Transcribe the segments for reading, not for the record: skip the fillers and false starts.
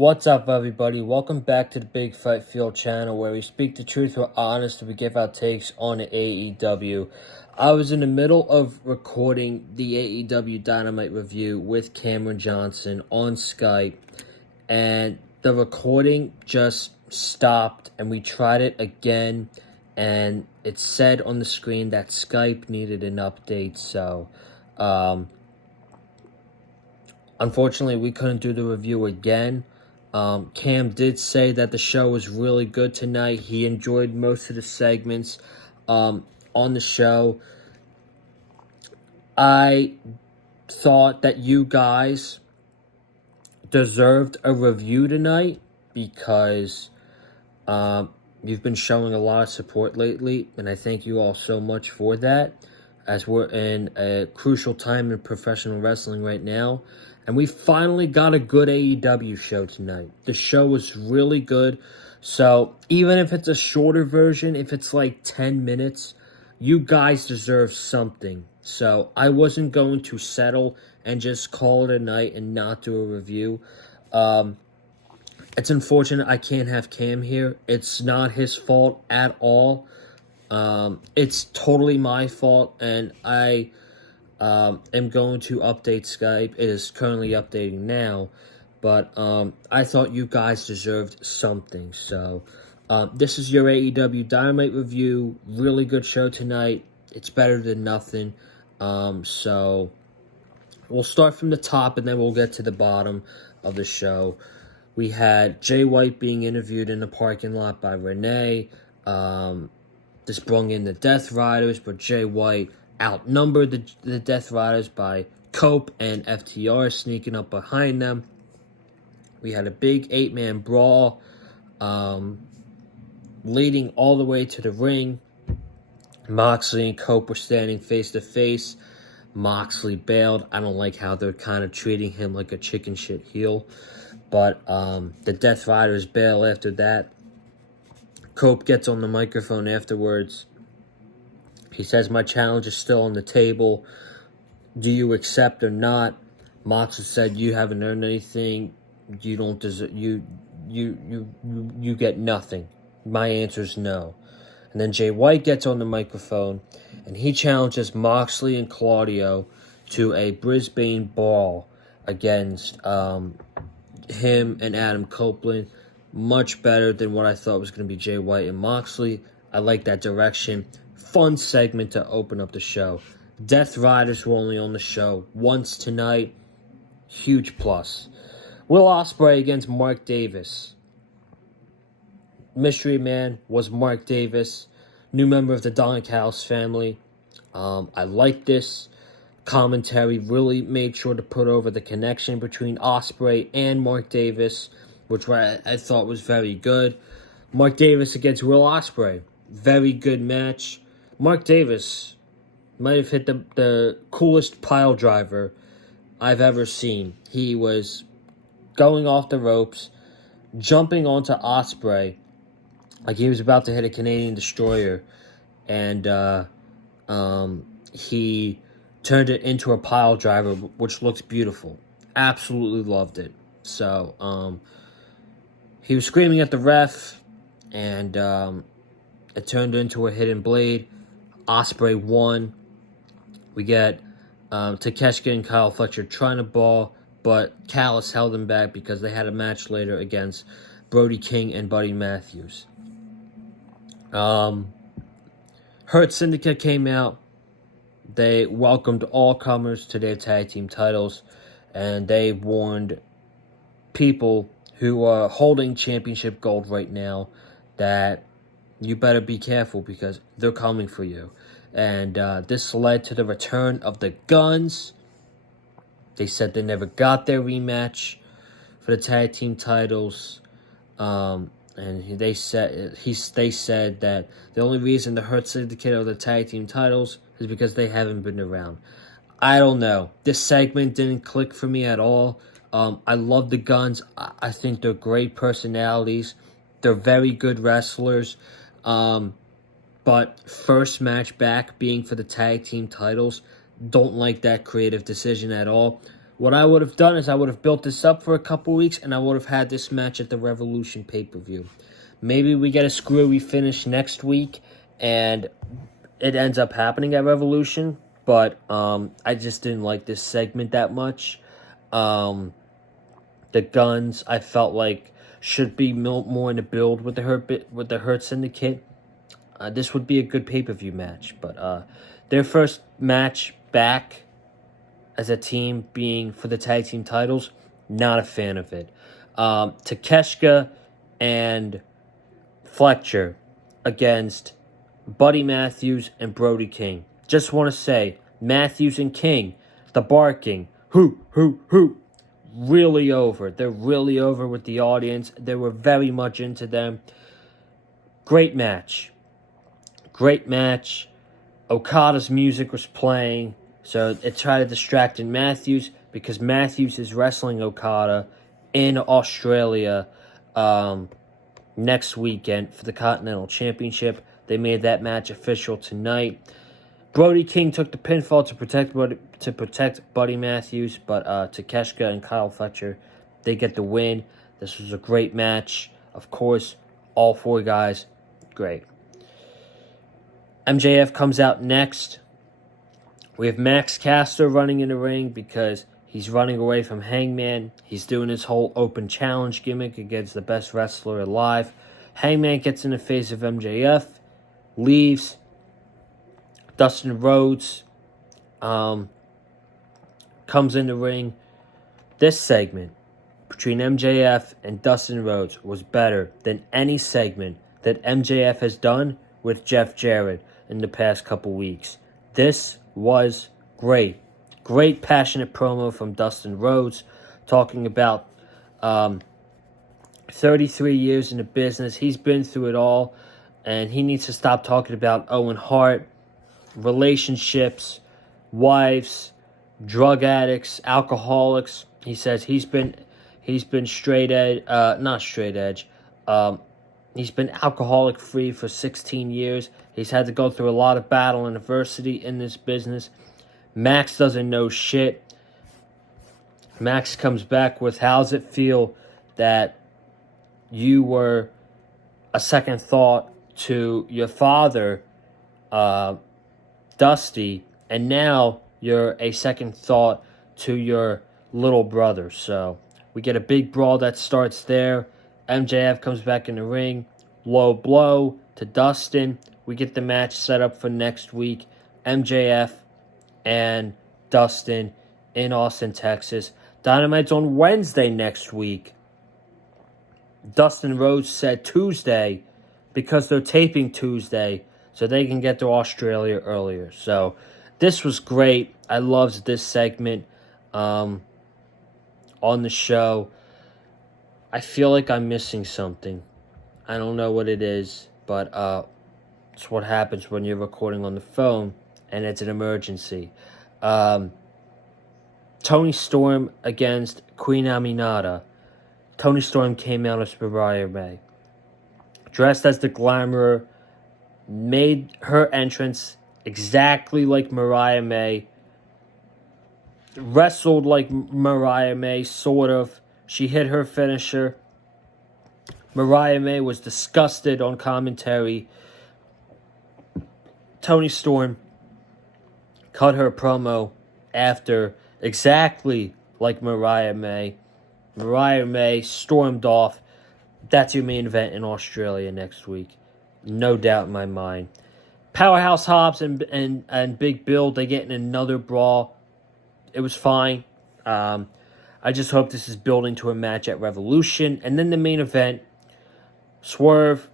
What's up, everybody? Welcome back to the Big Fight Field channel, where we speak the truth, we're honest, and we give our takes on the AEW. I was in the middle of recording the AEW Dynamite review with Cameron Johnson on Skype, and the recording just stopped, and we tried it again, and it said on the screen that Skype needed an update, so unfortunately we couldn't do the review again. Cam did say that the show was really good tonight. He enjoyed most of the segments on the show. I thought that you guys deserved a review tonight because you've been showing a lot of support lately, and I thank you all so much for that, as we're in a crucial time in professional wrestling right now. And we finally got a good AEW show tonight. The show was really good. So even if it's a shorter version, if it's like 10 minutes, you guys deserve something. So I wasn't going to settle and just call it a night and not do a review. It's unfortunate I can't have Cam here. It's not his fault at all. It's totally my fault, and I am going to update Skype. It is currently updating now, but I thought you guys deserved something. So this is your AEW Dynamite review. Really good show tonight. It's better than nothing. So we'll start from the top, and then we'll get to the bottom of the show. We had Jay White being interviewed in the parking lot by Renee. This brought in the Death Riders, but Jay White outnumbered the Death Riders by Cope and FTR sneaking up behind them. We had a big 8-man brawl leading all the way to the ring. Moxley and Cope were standing face to face. Moxley bailed. I don't like how they're kind of treating him like a chicken shit heel. But the Death Riders bail after that. Cope gets on the microphone afterwards. He says, "My challenge is still on the table. Do you accept or not?" Moxley said, "You haven't earned anything. You don't deserve. You get nothing. My answer is no." And then Jay White gets on the microphone, and he challenges Moxley and Claudio to a Brisbane brawl against him and Adam Copeland. Much better than what I thought was going to be Jay White and Moxley. I like that direction. Fun segment to open up the show. Death Riders were only on the show once tonight. Huge plus. Will Ospreay against Mark Davis. Mystery Man was Mark Davis, new member of the Donhouse family. I like this. Commentary really made sure to put over the connection between Ospreay and Mark Davis, which I thought was very good. Mark Davis against Will Ospreay. Very good match. Mark Davis might have hit the coolest pile driver I've ever seen. He was going off the ropes, jumping onto Ospreay like he was about to hit a Canadian destroyer, and he turned it into a pile driver, which looks beautiful. Absolutely loved it. So he was screaming at the ref, and it turned into a hidden blade. Ospreay won. We get Takeshita and Kyle Fletcher trying to ball, but Callis held them back because they had a match later against Brody King and Buddy Matthews. Hurt Syndicate came out. They welcomed all comers to their tag team titles, and they warned people who are holding championship gold right now that you better be careful because they're coming for you. And this led to the return of the Guns. They said they never got their rematch for the tag team titles. And they said that the only reason the Hurt Syndicate are the tag team titles is because they haven't been around. I don't know. This segment didn't click for me at all. I love the Guns. I think they're great personalities. They're very good wrestlers. But first match back being for the tag team titles, don't like that creative decision at all. What I would have done is I would have built this up for a couple weeks, and I would have had this match at the Revolution pay-per-view. Maybe we get a screwy finish next week, and it ends up happening at Revolution. But I just didn't like this segment that much. The Guns, I felt like, should be more in the build with the Hurt Syndicate. This would be a good pay-per-view match, but their first match back as a team being for the tag team titles, not a fan of it. Takeshita and Fletcher against Buddy Matthews and Brody King. Just want to say, Matthews and King, the barking, hoo, really over. They're really over with the audience. They were very much into them. Great match. Okada's music was playing, so it tried to distract Matthews because Matthews is wrestling Okada in Australia next weekend for the Continental Championship. They made that match official tonight. Brody King took the pinfall to protect Buddy Matthews, but Takeshita and Kyle Fletcher, they get the win. This was a great match. Of course, all four guys, great. MJF comes out next. We have Max Caster running in the ring because he's running away from Hangman. He's doing his whole open challenge gimmick against the best wrestler alive. Hangman gets in the face of MJF, leaves. Dustin Rhodes comes in the ring. This segment between MJF and Dustin Rhodes was better than any segment that MJF has done with Jeff Jarrett in the past couple weeks. This was great. Great passionate promo from Dustin Rhodes talking about 33 years in the business. He's been through it all, and he needs to stop talking about Owen Hart, relationships, wives, drug addicts, alcoholics. He says he's been straight edge, not straight edge. He's been alcoholic free for 16 years. He's had to go through a lot of battle and adversity in this business. Max doesn't know shit. Max comes back with, how's it feel that you were a second thought to your father, Dusty, and now you're a second thought to your little brother. So we get a big brawl that starts there. MJF comes back in the ring. Low blow to Dustin. We get the match set up for next week. MJF and Dustin in Austin, Texas. Dynamite's on Wednesday next week. Dustin Rhodes said Tuesday because they're taping Tuesday so they can get to Australia earlier. So this was great. I loved this segment on the show. I feel like I'm missing something. I don't know what it is, but it's what happens when you're recording on the phone and it's an emergency. Toni Storm against Queen Aminata. Toni Storm came out as Mariah May. Dressed as the Glamour, made her entrance exactly like Mariah May. Wrestled like Mariah May, sort of. She hit her finisher. Mariah May was disgusted on commentary. Toni Storm cut her promo after exactly like Mariah May. Mariah May stormed off. That's your main event in Australia next week. No doubt in my mind. Powerhouse Hobbs and Big Bill, they get in another brawl. It was fine. I just hope this is building to a match at Revolution. And then the main event, Swerve,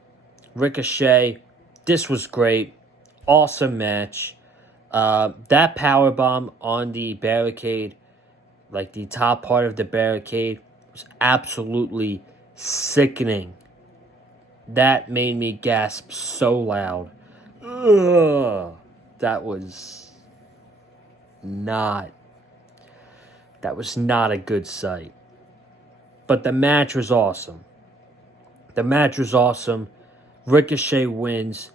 Ricochet. This was great. Awesome match. That powerbomb on the barricade, like the top part of the barricade, was absolutely sickening. That made me gasp so loud. Ugh. That was not a good sight. But the match was awesome. Ricochet wins.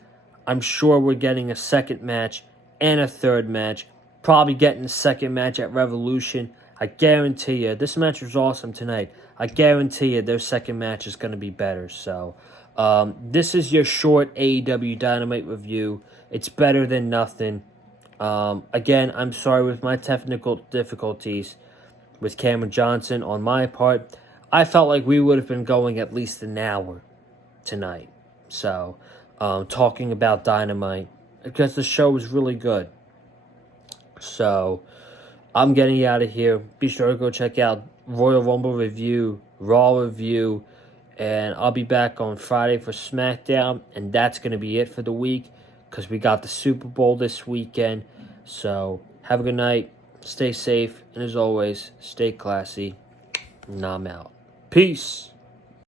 I'm sure we're getting a second match and a third match. Probably getting a second match at Revolution. I guarantee you, this match was awesome tonight. I guarantee you their second match is going to be better. So, this is your short AEW Dynamite review. It's better than nothing. Again, I'm sorry with my technical difficulties with Cameron Johnson on my part. I felt like we would have been going at least an hour tonight. So, talking about Dynamite, because the show was really good. So, I'm getting you out of here. Be sure to go check out Royal Rumble review, Raw review, and I'll be back on Friday for SmackDown, and that's going to be it for the week, because we got the Super Bowl this weekend. So, have a good night, stay safe, and as always, stay classy, and I'm out. Peace!